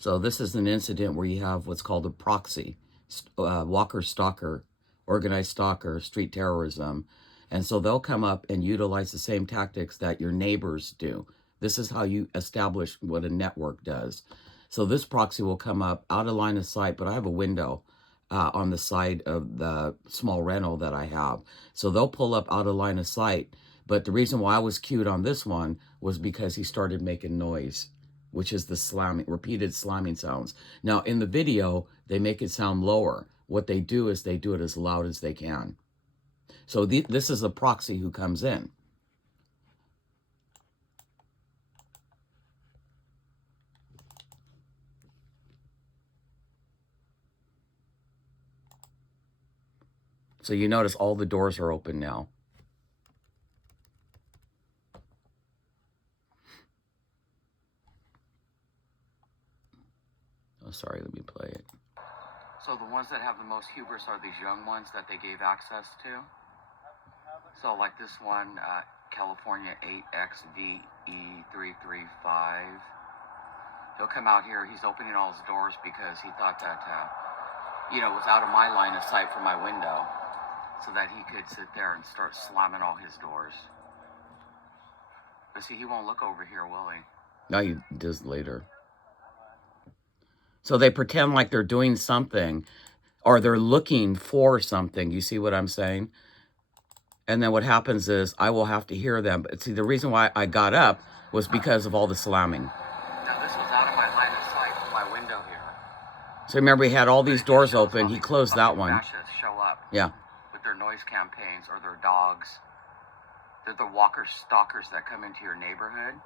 So this is an incident where you have what's called a proxy, Walker stalker, organized stalker, street terrorism. And so they'll come up and utilize the same tactics that your neighbors do. This is how you establish what a network does. So this proxy will come up out of line of sight, but I have a window on the side of the small rental that I have. So they'll pull up out of line of sight. But the reason why I was cued on this one was because he started making noise, which is the slamming, repeated slamming sounds. Now, in the video, they make it sound lower. What they do is they do it as loud as they can. So this is a proxy who comes in. So you notice all the doors are open now. Oh, sorry, let me play it. So the ones that have the most hubris are these young ones that they gave access to. So like this one, California 8XVE335. He'll come out here, he's opening all his doors because he thought that, it was out of my line of sight from my window, so that he could sit there and start slamming all his doors. But see, he won't look over here, will he? No, he does later. So they pretend like they're doing something, or they're looking for something. You see what I'm saying? And then what happens is I will have to hear them. But see, the reason why I got up was because of all the slamming. Now, this was out of my line of sight from my window here. So remember, he had all these doors open. He closed that one. Show up. Yeah. With their noise campaigns or their dogs. They're the walker stalkers that come into your neighborhood.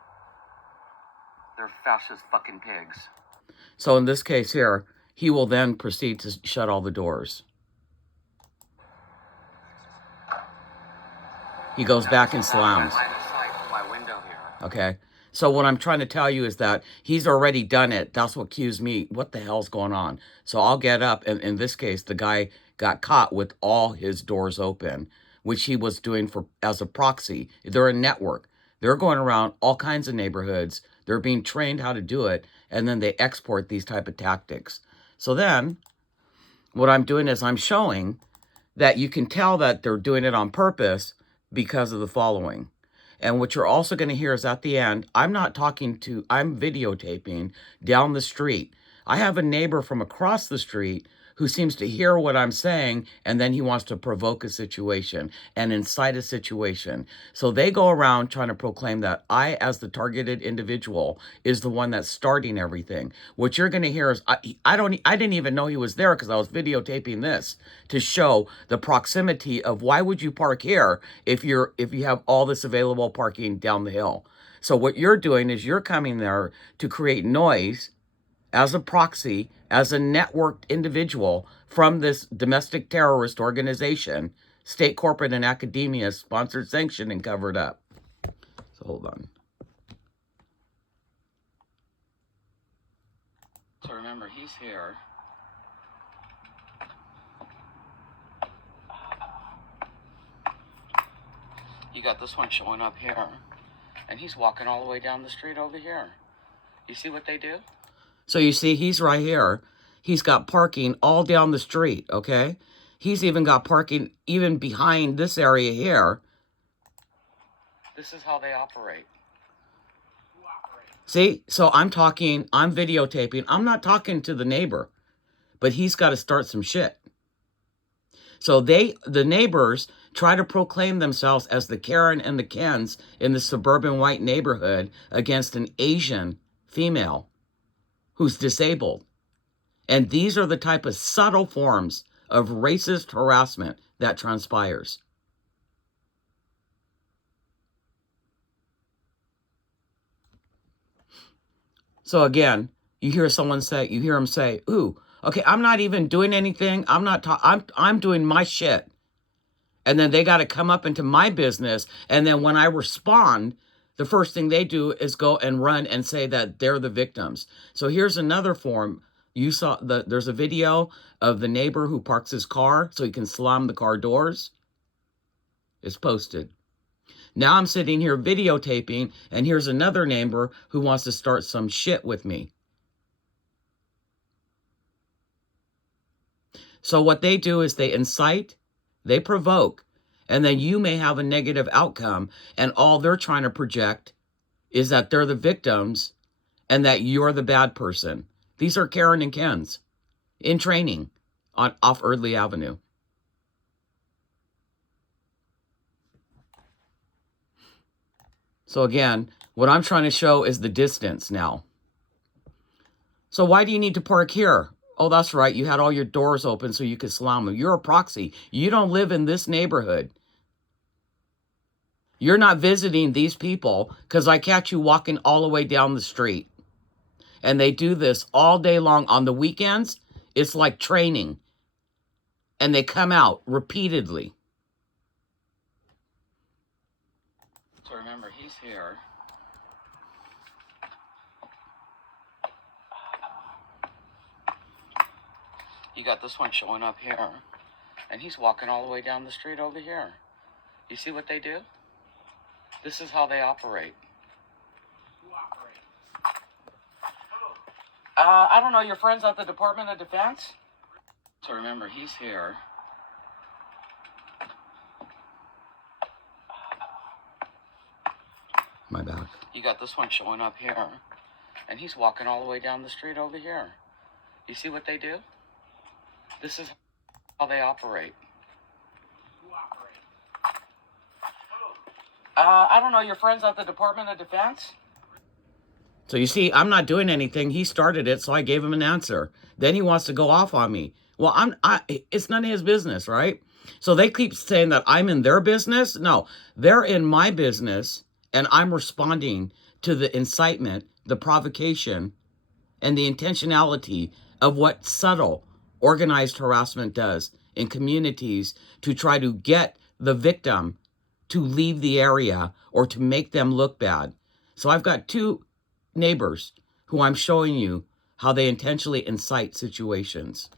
They're fascist fucking pigs. So in this case here, he will then proceed to shut all the doors. He goes back and slams. Okay. So what I'm trying to tell you is that he's already done it. That's what cues me. What the hell's going on? So I'll get up. And in this case, the guy got caught with all his doors open, which he was doing as a proxy. They're a network. They're going around all kinds of neighborhoods. They're being trained how to do it. And then they export these type of tactics. So then what I'm doing is I'm showing that you can tell that they're doing it on purpose because of the following. And what you're also going to hear is at the end, I'm videotaping down the street. I have a neighbor from across the street who seems to hear what I'm saying, and then he wants to provoke a situation and incite a situation. So they go around trying to proclaim that I, as the targeted individual, is the one that's starting everything. What you're going to hear is, I didn't even know he was there because I was videotaping this to show the proximity of why would you park here if you have all this available parking down the hill. So what you're doing is you're coming there to create noise as a proxy, as a networked individual from this domestic terrorist organization, state, corporate, and academia sponsored, sanctioned, and covered up. So hold on. So remember, he's here. You got this one showing up here, and he's walking all the way down the street over here. You see what they do? So you see, he's right here. He's got parking all down the street, okay? He's even got parking even behind this area here. This is how they operate. See? So I'm videotaping. I'm not talking to the neighbor, but he's got to start some shit. So the neighbors try to proclaim themselves as the Karen and the Kens in the suburban white neighborhood against an Asian female who's disabled. And these are the type of subtle forms of racist harassment that transpires. So again, you hear him say, ooh, okay, I'm not even doing anything. I'm doing my shit. And then they got to come up into my business. And then when I respond, the first thing they do is go and run and say that they're the victims. So here's another form. You saw there's a video of the neighbor who parks his car so he can slam the car doors. It's posted. Now I'm sitting here videotaping, and here's another neighbor who wants to start some shit with me. So what they do is they incite, they provoke, and then you may have a negative outcome, and all they're trying to project is that they're the victims and that you're the bad person. These are Karen and Kens in training off Eardley Avenue. So again, what I'm trying to show is the distance now. So why do you need to park here? Oh, that's right. You had all your doors open so you could slam them. You're a proxy. You don't live in this neighborhood. You're not visiting these people because I catch you walking all the way down the street. And they do this all day long. On the weekends, it's like training. And they come out repeatedly. So remember, he's here. You got this one showing up here. And he's walking all the way down the street over here. You see what they do? This is how they operate. Who operate? I don't know, your friends at the Department of Defense? So remember, he's here. My bad. You got this one showing up here. And he's walking all the way down the street over here. You see what they do? This is how they operate. Who operate? I don't know, your friends at the Department of Defense? So you see, I'm not doing anything. He started it, so I gave him an answer. Then he wants to go off on me. Well, it's none of his business, right? So they keep saying that I'm in their business. No, they're in my business, and I'm responding to the incitement, the provocation, and the intentionality of what subtle organized harassment does in communities to try to get the victim to leave the area or to make them look bad. So I've got two neighbors who I'm showing you how they intentionally incite situations.